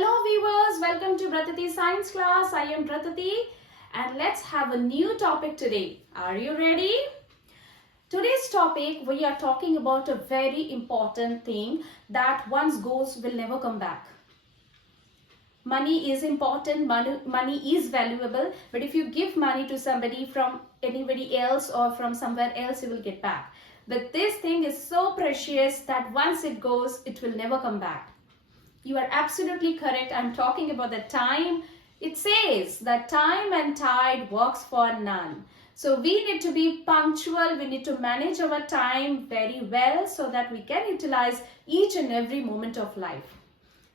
Hello viewers, welcome to Pratati Science class. I am Pratati and let's have a new topic today. Are you ready? Today's topic, we are talking about a very important thing that once goes will never come back. Money is important, money is valuable, but if you give money to somebody from anybody else or from somewhere else, you will get back. But this thing is so precious that once it goes, it will never come back. You are absolutely correct. I'm talking about the time. It says that time and tide works for none. So we need to be punctual. We need to manage our time very well so that we can utilize each and every moment of life.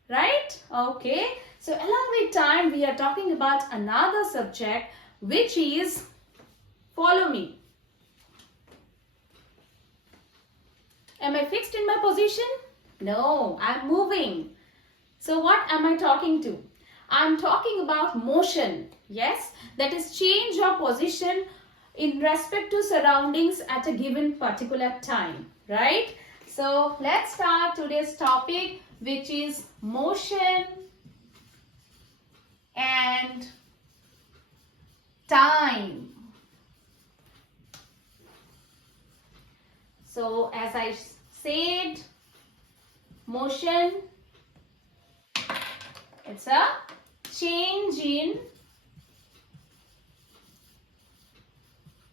Right? Okay. So along with time, we are talking about another subject, which is, follow me. Am I fixed in my position? No, I'm moving. So what am I talking to? I'm talking about motion. Yes, that is change your position in respect to surroundings at a given particular time. Right? So let's start today's topic, which is motion and time. So as I said, motion, it's a change in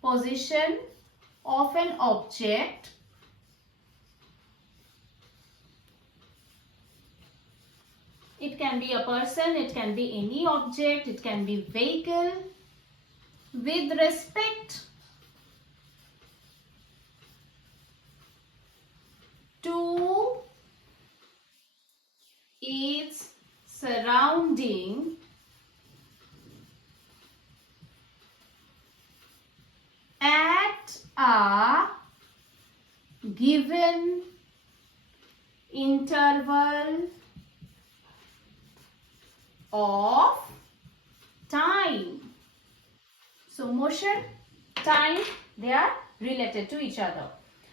position of an object It can be a person, it can be any object, it can be vehicle with respect to its surrounding at a given interval of time. So motion, time, they are related to each other.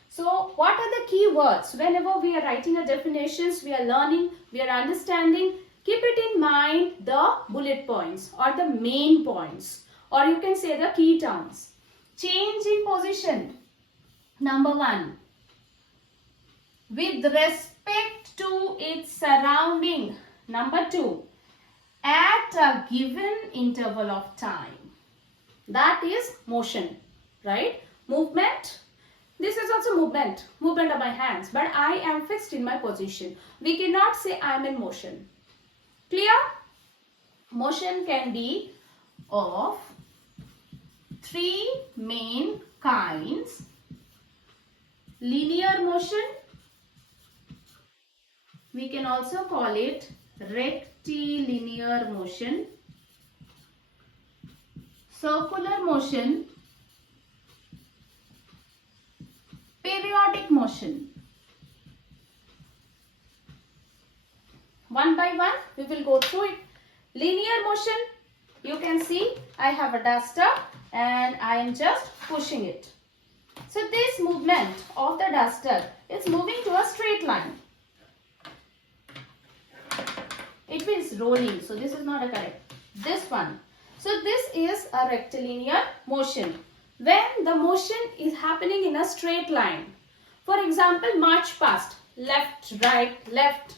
So what are the key words? Whenever we are writing a definitions, we are learning, we are understanding, keep it in mind the bullet points or the main points, or you can say the key terms. Change in position. Number 1. With respect to its surrounding. Number 2. At a given interval of time. That is motion, right? Movement. This is also movement of my hands, but I am fixed in my position. We cannot say I am in motion. Clear? Motion can be of 3 main kinds. Linear motion. We can also call it rectilinear motion, circular motion, periodic motion. One by one, we will go through it. Linear motion, you can see I have a duster and I am just pushing it. So this movement of the duster is moving to a straight line. It means rolling. So this is not a correct. This one. So this is a rectilinear motion. When the motion is happening in a straight line. For example, march past. Left, right, left,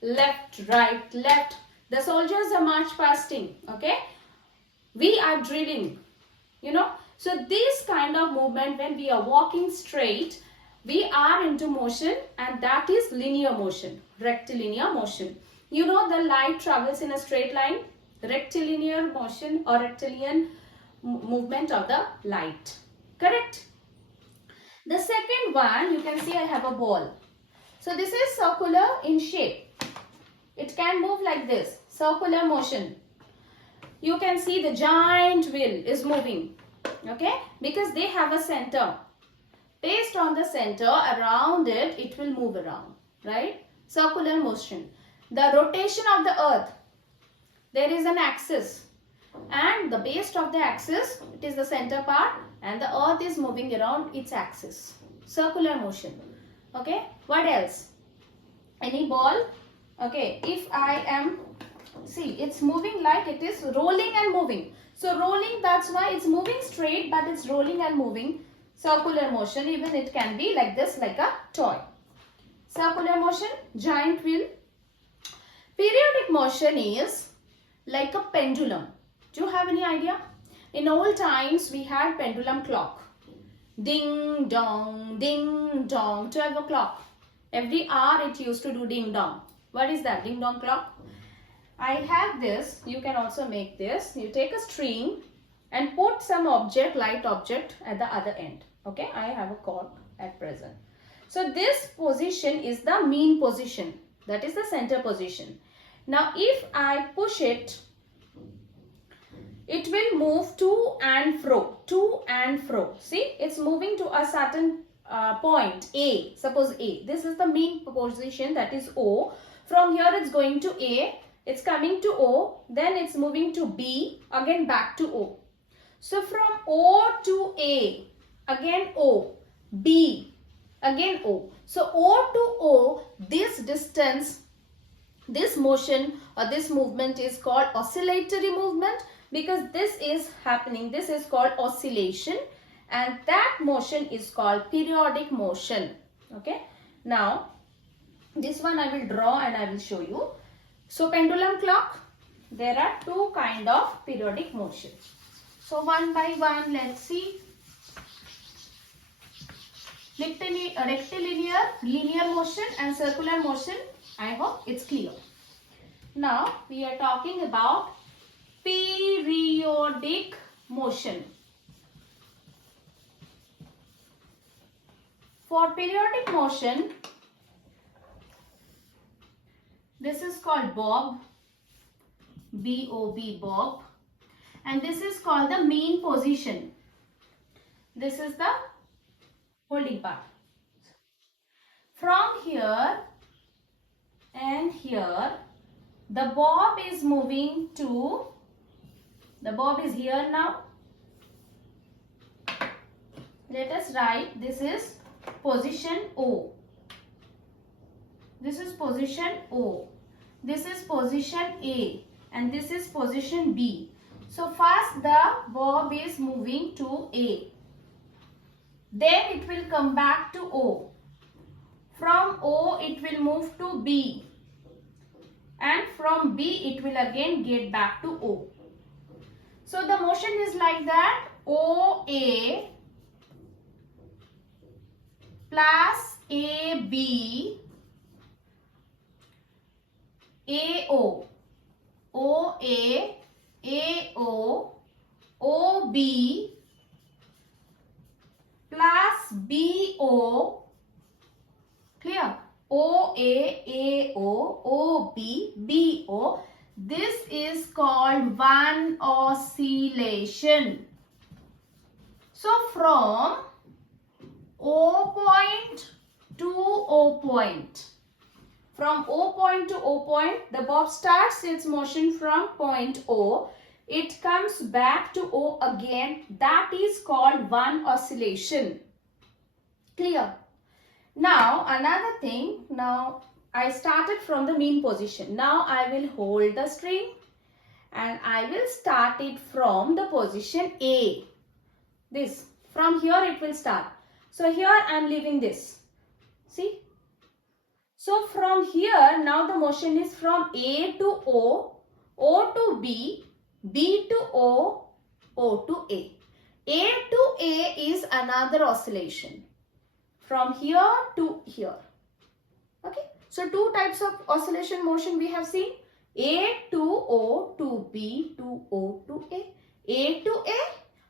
left, right, left. The soldiers are march pasting. Okay. We are drilling. You know. So this kind of movement, when we are walking straight, we are into motion, and that is linear motion. Rectilinear motion. You know the light travels in a straight line. Rectilinear motion or rectilinear movement of the light. Correct? The second one, you can see I have a ball. So this is circular in shape. It can move like this. Circular motion. You can see the giant wheel is moving. Okay? Because they have a center. Based on the center, around it, it will move around. Right? Circular motion. The rotation of the earth, there is an axis, and the base of the axis, it is the center part, and the earth is moving around its axis. Circular motion. Okay, what else? Any ball? Okay, if I am See, it's moving like it is rolling and moving. So rolling, that's why it's moving straight, but it's rolling and moving. Circular motion, even it can be like this, like a toy. Circular motion, giant wheel. Periodic motion is like a pendulum. Do you have any idea? In old times, we had pendulum clock. Ding dong, 12 o'clock. Every hour it used to do ding dong. What is that? Ding dong clock. I have this. You can also make this. You take a string and put some object, light object at the other end. Okay, I have a clock at present. So this position is the mean position. That is the center position. Now if I push it, it will move to and fro. See, it's moving to a certain point A. Suppose A. This is the mean position, that is O. From here it's going to A. It's coming to O. Then it's moving to B. Again back to O. So from O to A. Again O. B. Again O. So O to O, this distance, this motion or this movement is called oscillatory movement, because this is happening. This is called oscillation, and that motion is called periodic motion. Okay. Now this one I will draw and I will show you. So pendulum clock, there are two kind of periodic motion. So one by one, let's see. Rectilinear, linear motion and circular motion. I hope it's clear. Now we are talking about periodic motion. For periodic motion, this is called bob, B-O-B, bob, and this is called the mean position. This is the holding part. From here and here, the bob is moving to, the bob is here now. Let us write, this is position O. This is position O. This is position A. And this is position B. So first the bob is moving to A. Then it will come back to O. From O it will move to B. And from B it will again get back to O. So the motion is like that. OA plus AB, AO, OA, AO, OB plus BO, clear? OA, AO, OB, BO. This is called one oscillation. So from O point to O point. From O point to O point, the bob starts its motion from point O. It comes back to O again. That is called one oscillation. Clear? Now, another thing. Now, I started from the mean position. Now, I will hold the string and I will start it from the position A. This. From here it will start. So, here I am leaving this. See? So, from here, now the motion is from A to O, O to B, B to O, O to A. A to A is another oscillation. From here to here. Okay. So, two types of oscillation motion we have seen. A to O to B to O to A. A to A.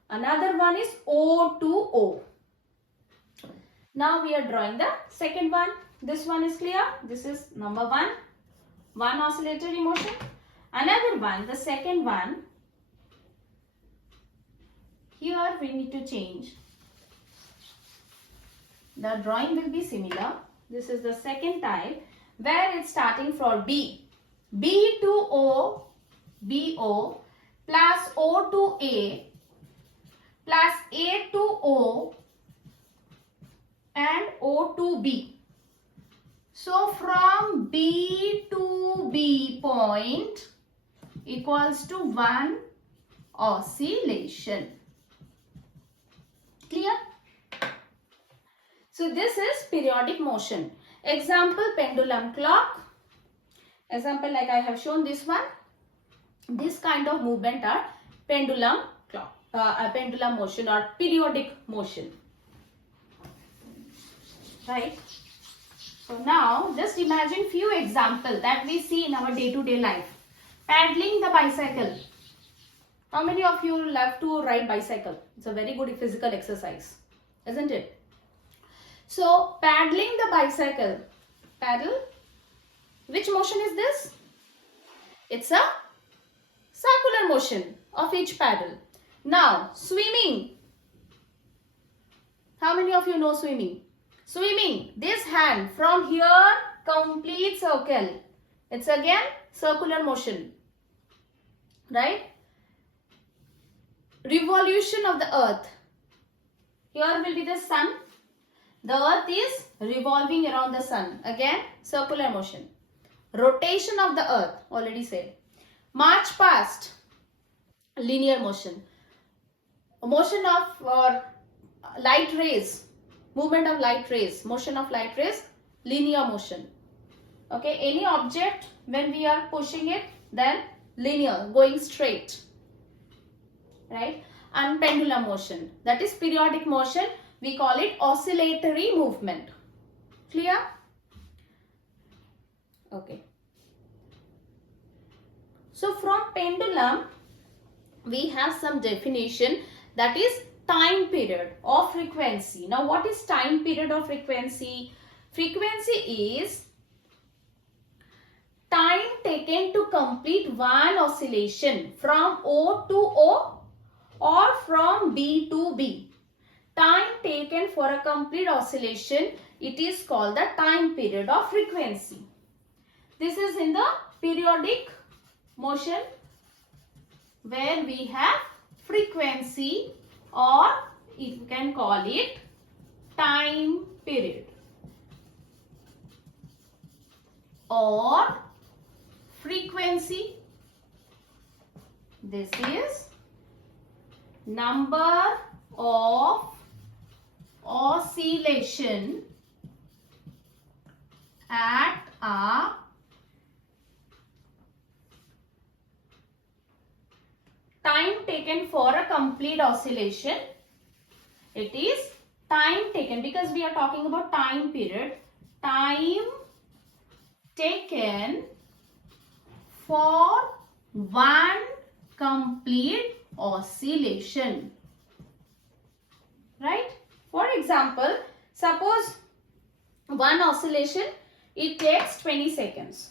Another one is O to O. Now we are drawing the second one. This one is clear. This is number one. One oscillatory motion. Another one, the second one. Here we need to change. The drawing will be similar. This is the second type where it's starting from B. B to O, BO plus O to A plus A to O and O to B. So from B to B point, equals to 1 oscillation. Clear? So this is periodic motion. Example, pendulum clock. Example like I have shown this one. This kind of movement are pendulum clock, pendulum motion or periodic motion. Right? So now just imagine few examples that we see in our day-to-day life. Paddling the bicycle. How many of you love to ride bicycle? It's a very good physical exercise, isn't it? So paddling the bicycle. Paddle. Which motion is this? It's a circular motion of each paddle. Now swimming. How many of you know swimming? Swimming. This hand from here, complete circle. It's again circular motion. Right? Revolution of the earth. Here will be the sun. The earth is revolving around the sun. Again, circular motion. Rotation of the earth. Already said. March past. Linear motion. Motion of light rays. Movement of light rays. Motion of light rays. Linear motion. Okay. Any object when we are pushing it, then linear, going straight. Right? And pendulum motion. That is periodic motion. We call it oscillatory movement. Clear? Okay. So from pendulum, we have some definition, that is time period or frequency. Now what is time period or frequency? Frequency is time taken to complete one oscillation from O to O or from B to B. Time taken for a complete oscillation, it is called the time period of frequency. This is in the periodic motion where we have frequency, or you can call it time period or frequency. This is number of oscillation at a time taken for a complete oscillation. It is time taken because we are talking about time period. Time taken for one complete oscillation. Right? For example, suppose one oscillation, it takes 20 seconds.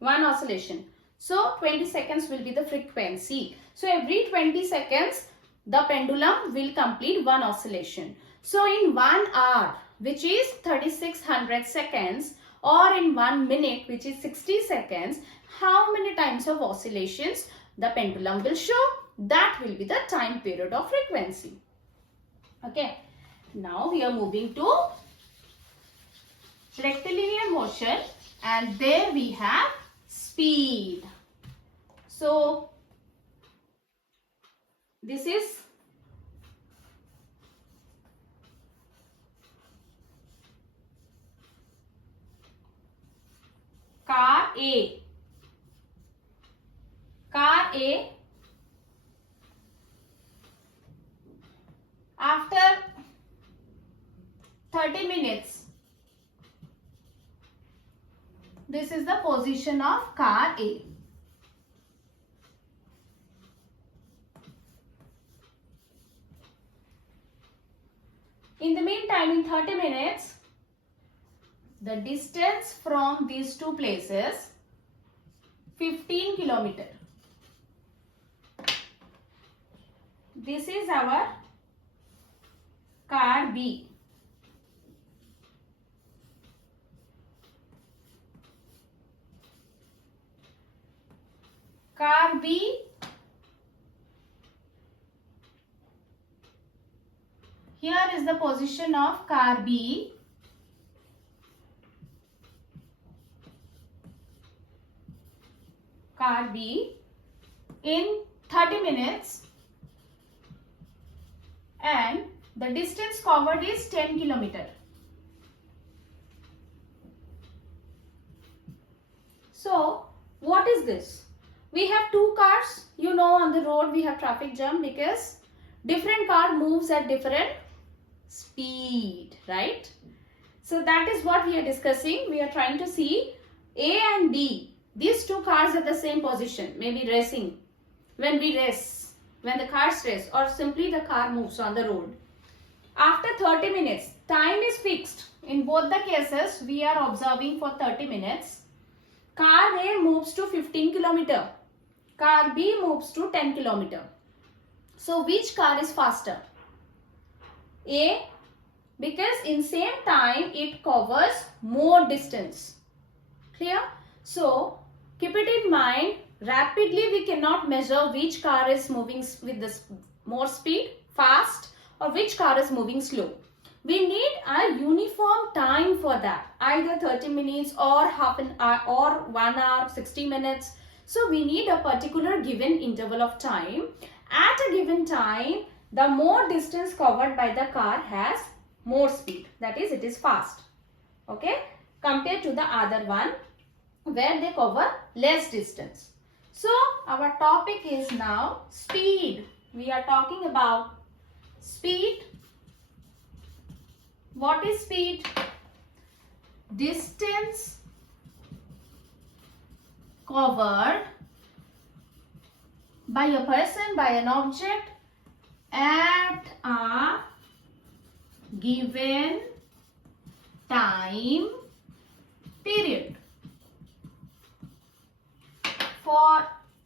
One oscillation. So 20 seconds will be the frequency. So every 20 seconds, the pendulum will complete one oscillation. So in 1 hour, which is 3600 seconds, or in 1 minute, which is 60 seconds, how many times of oscillations the pendulum will show? That will be the time period of frequency. Okay. Now we are moving to rectilinear motion, and there we have speed. So this is car A. Car A, after 30 minutes, this is the position of car A. In the meantime, in 30 minutes, the distance from these two places, 15 kilometers. This is our car B. Car B, here is the position of car B. Car B. in 30 minutes and the distance covered is 10 kilometer. So what is this? We have two cars. You know, on the road we have traffic jam because different car moves at different speed, right? So that is what we are discussing. We are trying to see A and B. These two cars at the same position, maybe racing. When we race, when the cars race, or simply the car moves on the road. After 30 minutes, time is fixed. In both the cases, we are observing for 30 minutes. Car A moves to 15 kilometer. Car B moves to 10 kilometer. So which car is faster? A, because in same time it covers more distance. Clear? So keep it in mind, rapidly we cannot measure which car is moving with this more speed, fast, or which car is moving slow. We need a uniform time for that, either 30 minutes or half an hour or 1 hour, 60 minutes. So we need a particular given interval of time. At a given time, the more distance covered by the car has more speed. That is, it is fast. Okay? Compared to the other one where they cover less distance. So our topic is now speed. We are talking about speed. What is speed? Distance covered by a person, by an object at a given time period.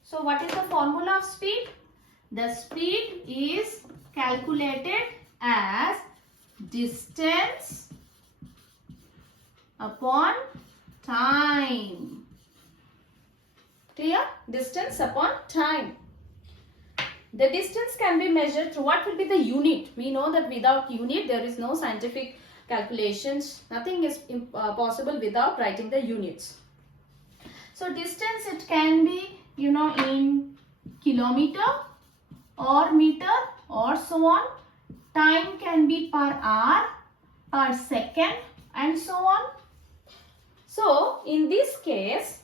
So what is the formula of speed? The speed is calculated as distance upon time. Clear? Distance upon time. The distance can be measured through what will be the unit. We know that without unit there is no scientific calculations. Nothing is possible without writing the units. So distance, it can be, you know, in kilometer or meter or so on. Time can be per hour, per second and so on. So in this case,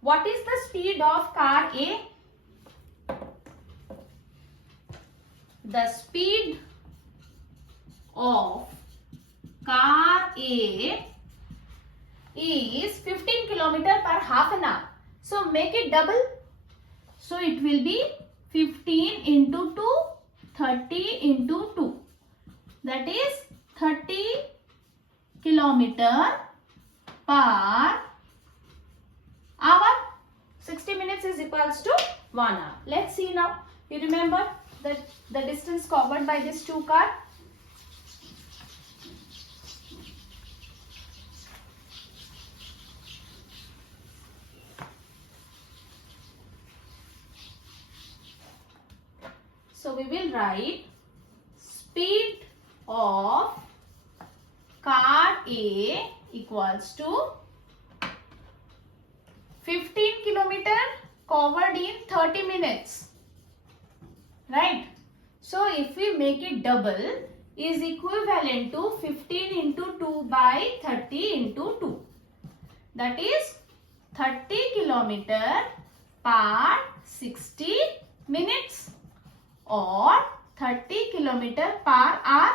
what is the speed of car A? The speed of car A is 15 km per half an hour. So make it double. So it will be 15 into 2, 30 into 2. That is 30 km per hour. 60 minutes is equals to 1 hour. Let's see now. You remember that the distance covered by these two cars? So we will write speed of car A equals to 15 km covered in 30 minutes. Right? So if we make it double, is equivalent to 15 into 2 by 30 into 2. That is 30 km per 60 minutes or 30 km per hour.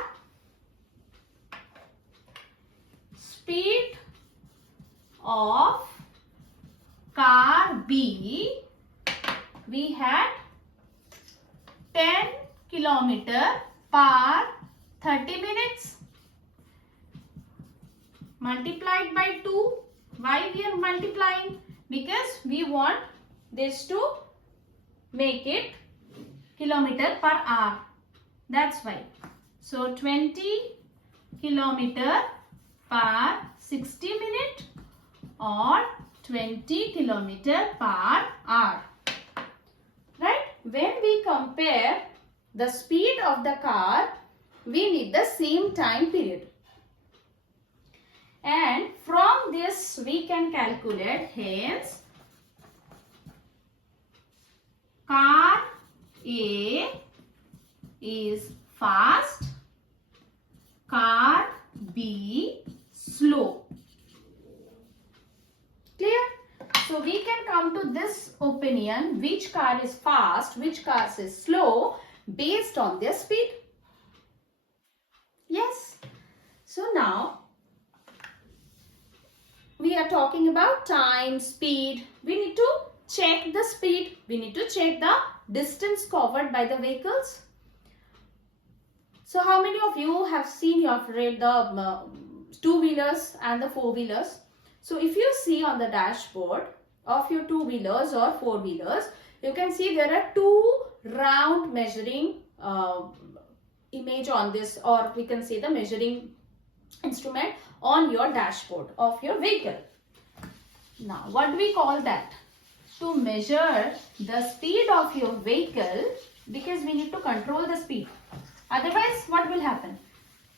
Speed of car B, we had 10 km per 30 minutes multiplied by 2. Why we are multiplying? Because we want this to make it kilometer per hour. That's why. So 20 km per 60 minute or 20 km per hour. Right? When we compare the speed of the car, we need the same time period. And from this we can calculate, hence car A is fast, car B slow. Clear? So we can come to this opinion, which car is fast, which car is slow based on their speed. Yes. So now we are talking about time, speed. We need to check the speed. We need to check the distance covered by the vehicles. So how many of you have seen, you have read the two-wheelers and the four-wheelers? So if you see on the dashboard of your two-wheelers or four-wheelers, you can see there are two round measuring image on this, or we can say the measuring instrument on your dashboard of your vehicle. Now what do we call that? To measure the speed of your vehicle, because we need to control the speed. Otherwise, what will happen?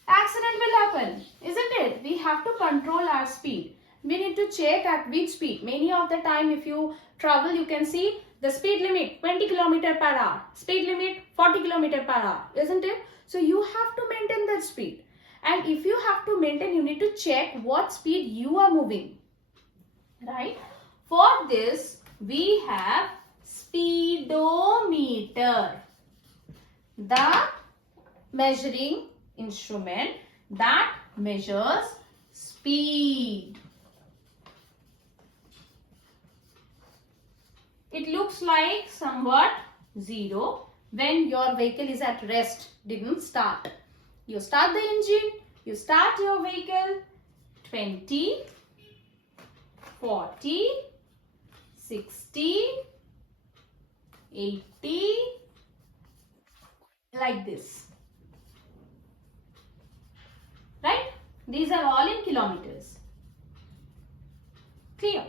Accident will happen, isn't it? We have to control our speed. We need to check at which speed. Many of the time if you travel, you can see the speed limit 20 km per hour, speed limit 40 km per hour, isn't it? So you have to maintain that speed. And if you have to maintain, you need to check what speed you are moving, right? For this, we have speedometer, the measuring instrument that measures speed. It looks like somewhat 0 when your vehicle is at rest, didn't start. You start the engine, you start your vehicle, 20, 40, 60, 80, like this. Right? These are all in kilometers. Clear?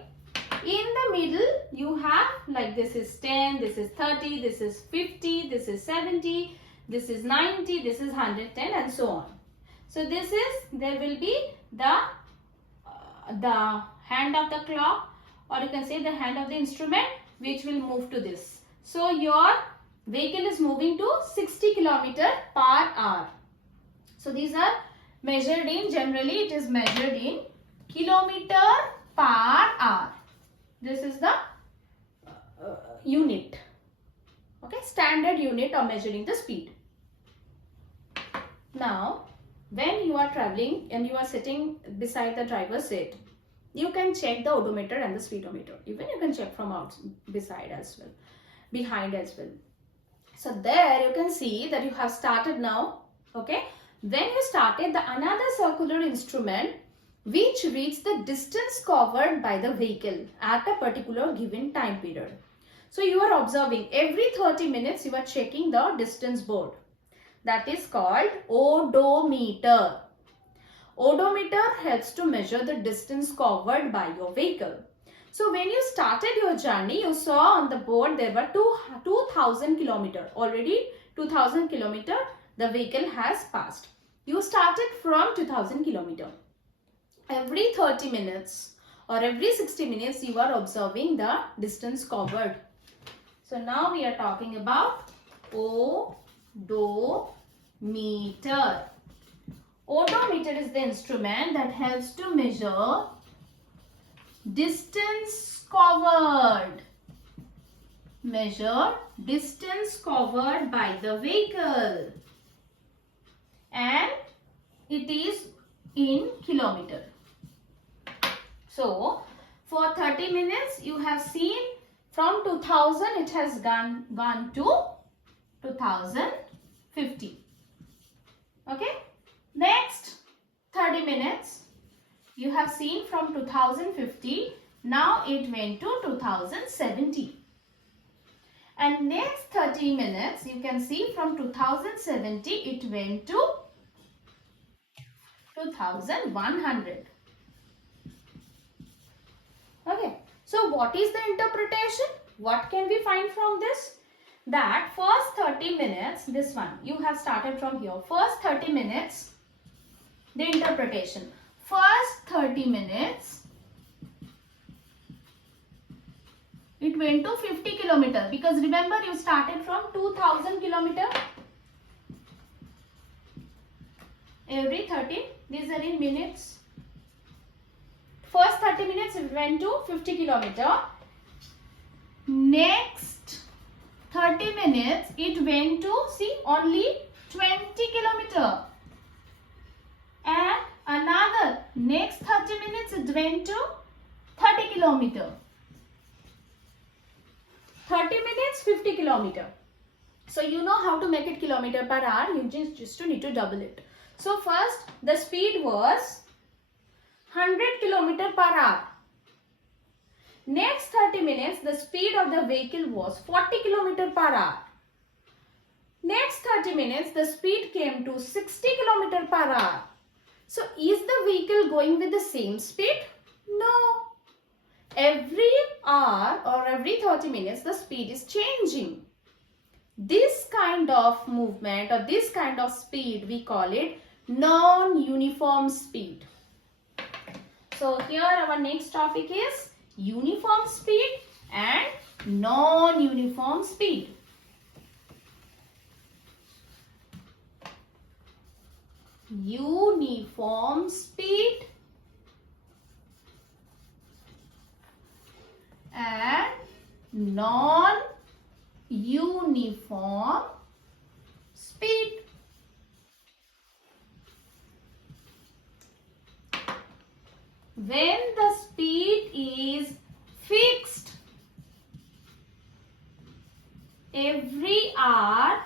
In the middle, you have like this is 10, this is 30, this is 50, this is 70, this is 90, this is 110 and so on. So this is, there will be the hand of the clock, or you can say the hand of the instrument, which will move to this. So your vehicle is moving to 60 km per hour. So these are measured in, generally it is measured in kilometer per hour. This is the unit, okay, standard unit of measuring the speed. Now, when you are traveling and you are sitting beside the driver's seat, you can check the odometer and the speedometer. Even you can check from beside as well, behind as well. So there you can see that you have started now, okay. When you started, the another circular instrument which reads the distance covered by the vehicle at a particular given time period. So you are observing every 30 minutes you are checking the distance board. That is called odometer. Odometer helps to measure the distance covered by your vehicle. So when you started your journey, you saw on the board there were 2000 km. Already 2000 km the vehicle has passed. You started from 2000 km. Every 30 minutes or every 60 minutes you are observing the distance covered. So now we are talking about odometer. Odometer is the instrument that helps to measure distance covered. Measure distance covered by the vehicle. And it is in kilometer. So, for 30 minutes you have seen from 2000 it has gone to 2050. Okay. Next 30 minutes you have seen from 2050. Now it went to 2070. And next 30 minutes you can see from 2070 it went to 2100. Okay, so what is the interpretation? What can we find from this? That first 30 minutes, this one, you have started from here. First 30 minutes, the interpretation. First 30 minutes, It went to 50 kilometer because remember you started from 2000 kilometer. Every 30, these are in minutes. First 30 minutes it went to 50 kilometer. Next 30 minutes it went to, see, only 20 kilometer. And another next 30 minutes it went to 30 kilometer. 30 minutes, 50 kilometer. So you know how to make it kilometer per hour. You just need to double it. So first the speed was 100 kilometer per hour. Next 30 minutes the speed of the vehicle was 40 kilometer per hour. Next 30 minutes the speed came to 60 kilometer per hour. So is the vehicle going with the same speed? No. Every hour or every 30 minutes the speed is changing. This kind of movement or this kind of speed we call it non-uniform speed. So here our next topic is uniform speed and non-uniform speed. Uniform speed and non-uniform speed. When the speed is fixed every hour,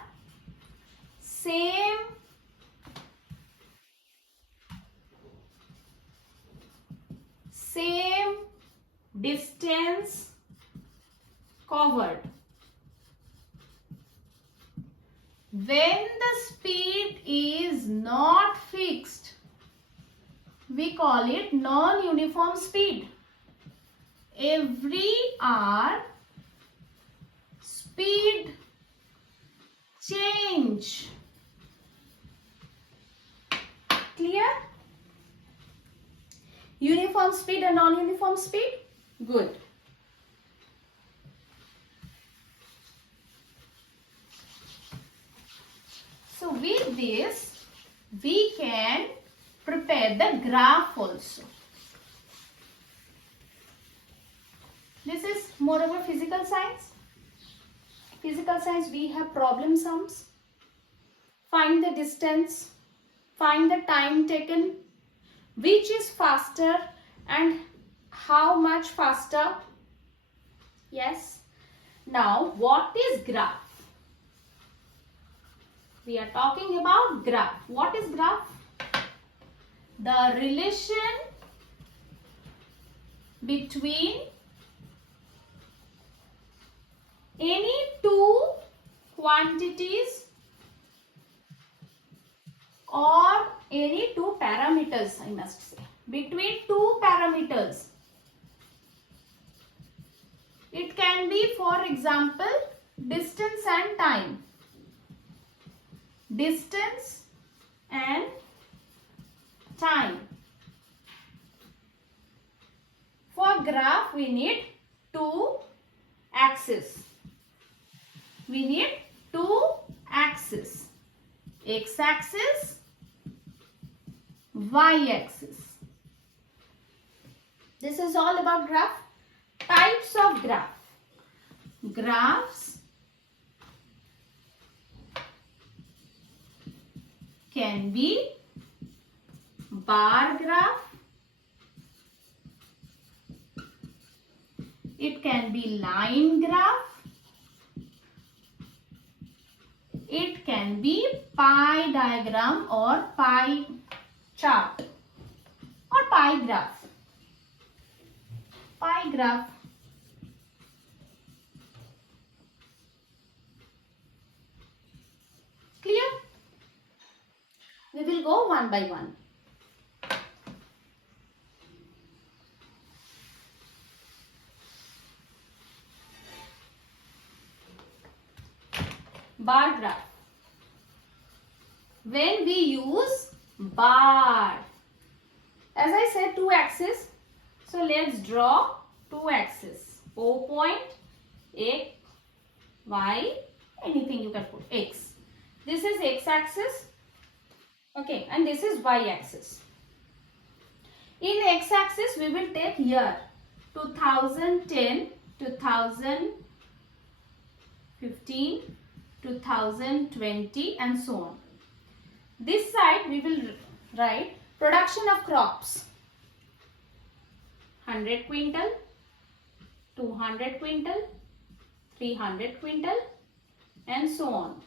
same distance covered. When the speed is not fixed, we call it non-uniform speed. Every hour, speed change. Clear? Uniform speed and non-uniform speed? Good. So with this, we can prepare the graph also. This is more of a physical science. Physical science, we have problem sums. Find the distance, find the time taken, which is faster and how much faster. Yes. Now, what is graph? We are talking about graph. What is graph? The relation between any two quantities or any two parameters, I must say. Between two parameters. It can be, for example, distance and time. Distance and time. For graph, we need two axes. We need two axes. X-axis, Y-axis. This is all about graph. Types of graph. Graphs can be bar graph. It can be line graph. It can be pie diagram or pie chart or pie graph. Pie graph. Clear? We will go one by one. Bar graph. When we use bar, as I said, two axes. So let's draw two axes. O point X, Y, anything you can put, X. This is X axis, okay, and this is Y axis. In X axis we will take year 2010, 2015, 2020 and so on. This side we will write production of crops, 100 quintal, 200 quintal, 300 quintal and so on.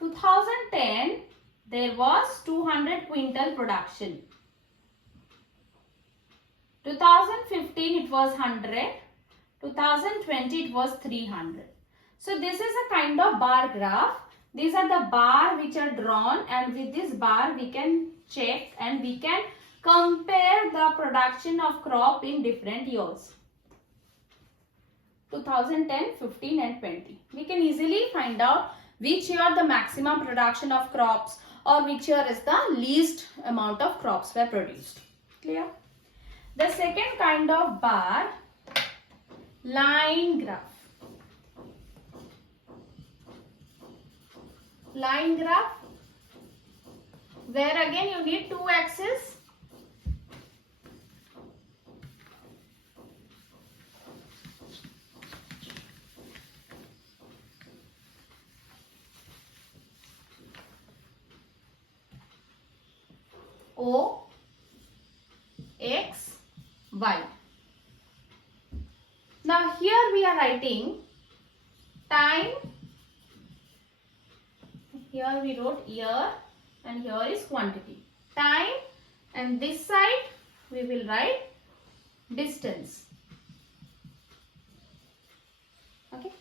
In 2010 there was 200 quintal production. 2015 it was 100. 2020 it was 300. So this is a kind of bar graph. These are the bar which are drawn, and with this bar we can check and we can compare the production of crop in different years. 2010, 15 and 20. We can easily find out which year the maximum production of crops or which year is the least amount of crops were produced. Clear? The second kind of bar, line graph. Line graph, where again you need two axes. O, X, Y. Now here we are writing time. Here we wrote year and here is quantity. Time, and this side we will write distance. Okay.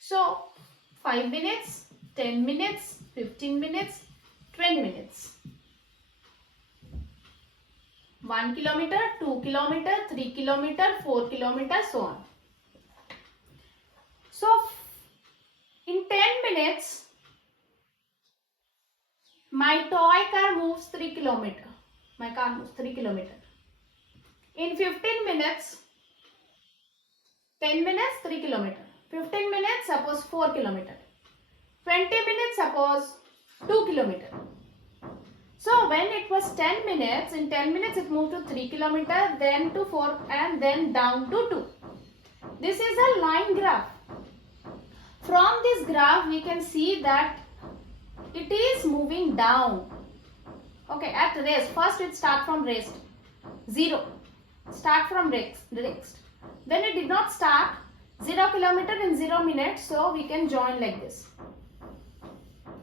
So 5 minutes, 10 minutes, 15 minutes, 20 minutes. 1 kilometer, 2 kilometer, 3 kilometer, 4 kilometer, so on. So in 10 minutes, my toy car moves 3 kilometer. My car moves 3 kilometer. In 15 minutes, 10 minutes, 3 kilometer. 15 minutes, suppose 4 kilometer. 20 minutes, suppose 2 kilometer. So when it was 10 minutes, in 10 minutes it moved to 3 kilometer, then to 4 and then down to 2. This is a line graph. From this graph we can see that it is moving down. Okay, at rest. First it start from rest. 0. Start from rest. When it did not start, 0 kilometer in 0 minutes, so we can join like this.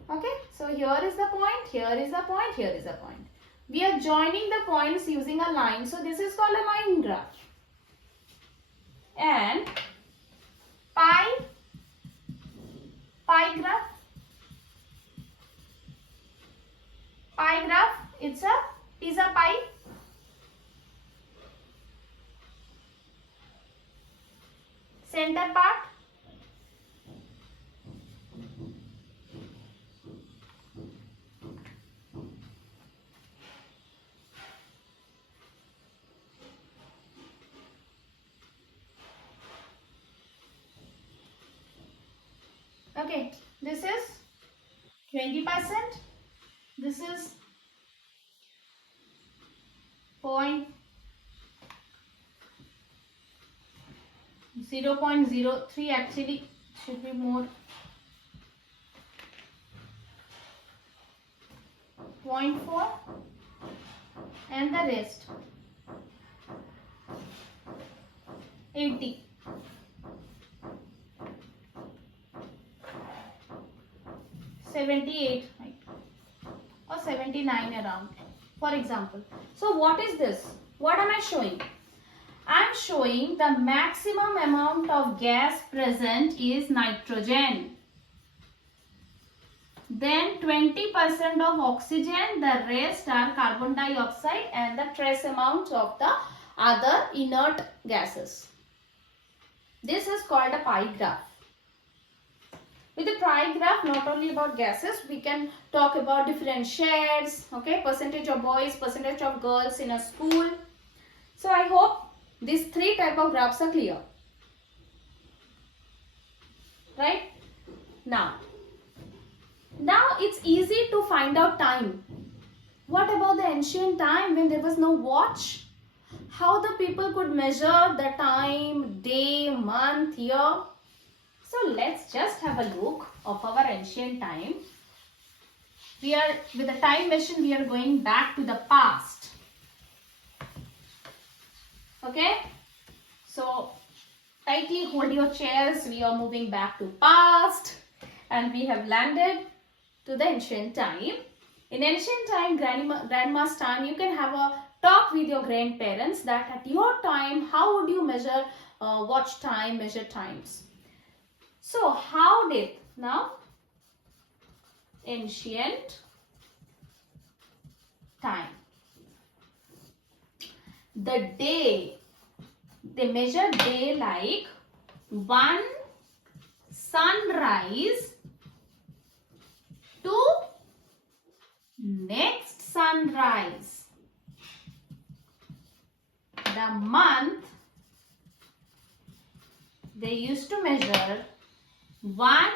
Okay, so here is the point, here is the point, here is the point. We are joining the points using a line, so this is called a line graph. And pie graph. Pie graph, it's a pizza pie. Center part. Okay, this is 20%. This is 0.03, actually should be more. 0.4 and the rest 80. 78 or 79 around, for example. So what is this? What am I showing? I am showing the maximum amount of gas present is nitrogen. Then 20% of oxygen, the rest are carbon dioxide and the trace amount of the other inert gases. This is called a pie graph. With the trigraph, not only about gases, we can talk about different shades, okay, percentage of boys, percentage of girls in a school. So I hope these three type of graphs are clear. Right? Now it's easy to find out time. What about the ancient time when there was no watch? How the people could measure the time, day, month, year? So let's just have a look of our ancient time. We are, with the time machine, we are going back to the past. Okay? So tightly hold your chairs. We are moving back to past and we have landed to the ancient time. In ancient time, grandma's time, you can have a talk with your grandparents that at your time, how would you measure watch time, measure times. So how did now ancient time, the day, they measure day like one sunrise to next sunrise. The month, they used to measure one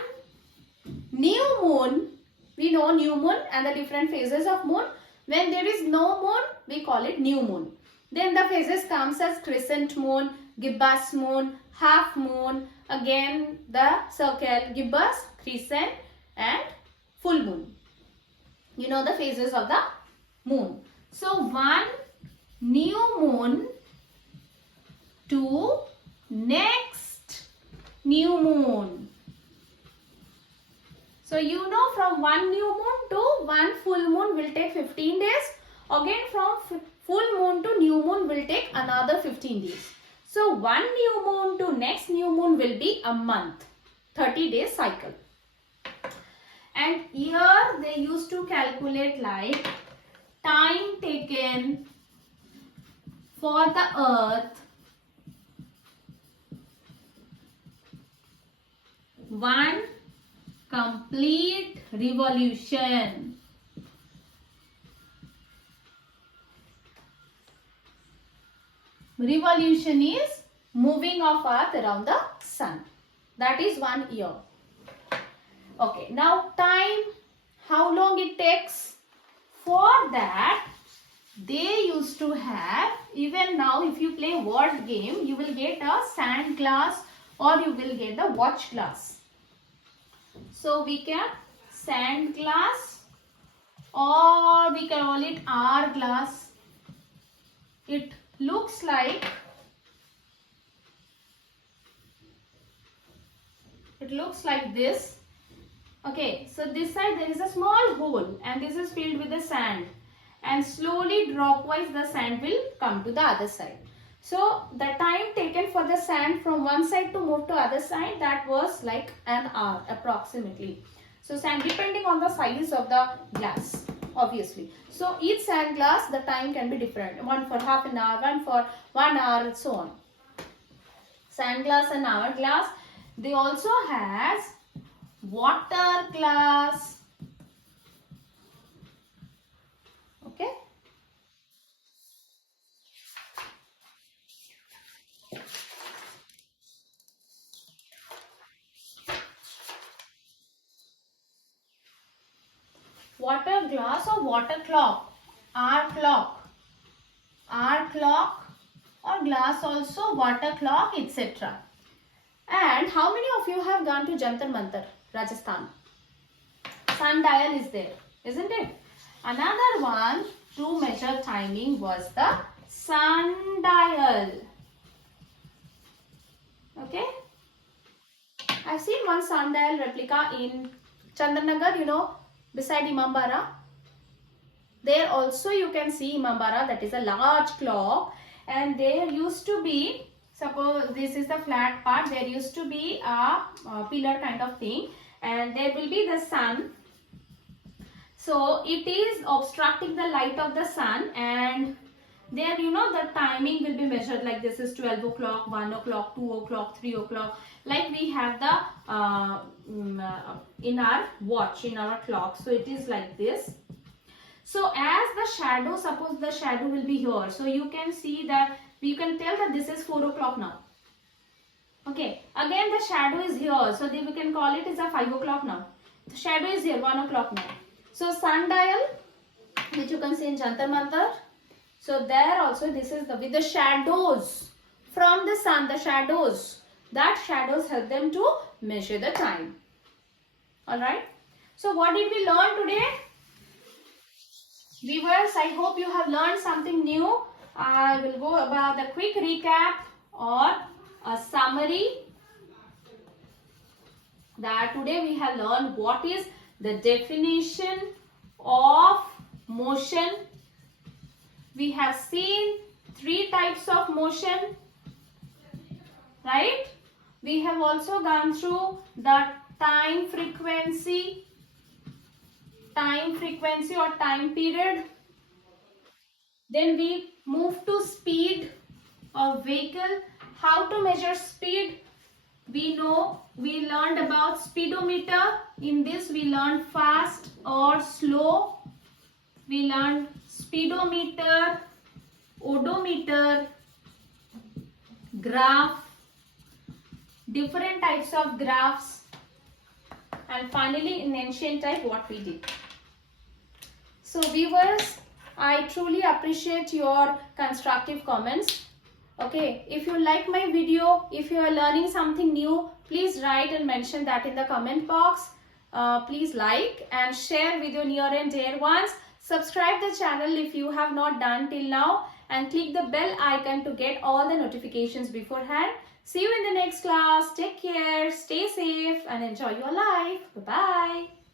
new moon. We know new moon and the different phases of moon. When there is no moon, we call it new moon. Then the phases comes as crescent moon, gibbous moon, half moon, again the circle, gibbous, crescent and full moon. You know the phases of the moon. So one new moon to next new moon. So you know from one new moon to one full moon will take 15 days. Again from full moon to new moon will take another 15 days. So one new moon to next new moon will be a month, 30 days cycle. And here they used to calculate like time taken for the earth, one complete revolution. Revolution is moving of earth around the sun. That is 1 year. Okay, now time, how long it takes? For that, they used to have, even now if you play word game, you will get a sand glass or you will get the watch glass. So we can sand glass or we can call it hour glass. It looks like this. Okay, so this side there is a small hole and this is filled with the sand, and slowly dropwise the sand will come to the other side. So the time taken for the sand from one side to move to other side, that was like an hour approximately. So sand depending on the size of the glass, obviously. So each sand glass, the time can be different. One for half an hour, one for 1 hour and so on. Sand glass and hourglass. They also has water glass. Okay. Water glass or water clock, hour clock or glass also, water clock, etc. And how many of you have gone to Jantar Mantar, Rajasthan? Sundial is there, isn't it? Another one to measure timing was the sundial. Okay. I've seen one sundial replica in Chandranagar, you know, beside Imambara. There also you can see Imambara, that is a large clock, and there used to be, suppose this is the flat part, there used to be a pillar kind of thing, and there will be the sun. So it is obstructing the light of the sun, and There, you know, the timing will be measured like this is 12 o'clock, 1 o'clock, 2 o'clock, 3 o'clock. Like we have the in our watch, in our clock. So it is like this. So as the shadow, suppose the shadow will be here. So you can see that, you can tell that this is 4 o'clock now. Okay. Again the shadow is here. So we can call it as a 5 o'clock now. The shadow is here, 1 o'clock now. So sundial, which you can see in Jantar Mantar. So there also this is the, with the shadows from the sun, the shadows. That shadows help them to measure the time. Alright. So what did we learn today? Viewers, I hope you have learned something new. I will go about the quick recap or a summary. That today we have learned what is the definition of motion. We have seen 3 types of motion, right? We have also gone through the time frequency or time period. Then we move to speed of vehicle. How to measure speed? We know, we learned about speedometer. In this we learned fast or slow. We learned speedometer, odometer, graph, different types of graphs, and finally in ancient type what we did. So viewers, I truly appreciate your constructive comments. Okay, if you like my video, if you are learning something new, please write and mention that in the comment box. Please like and share with your near and dear ones. Subscribe the channel if you have not done till now, and click the bell icon to get all the notifications beforehand. See you in the next class. Take care, stay safe and enjoy your life. Bye-bye.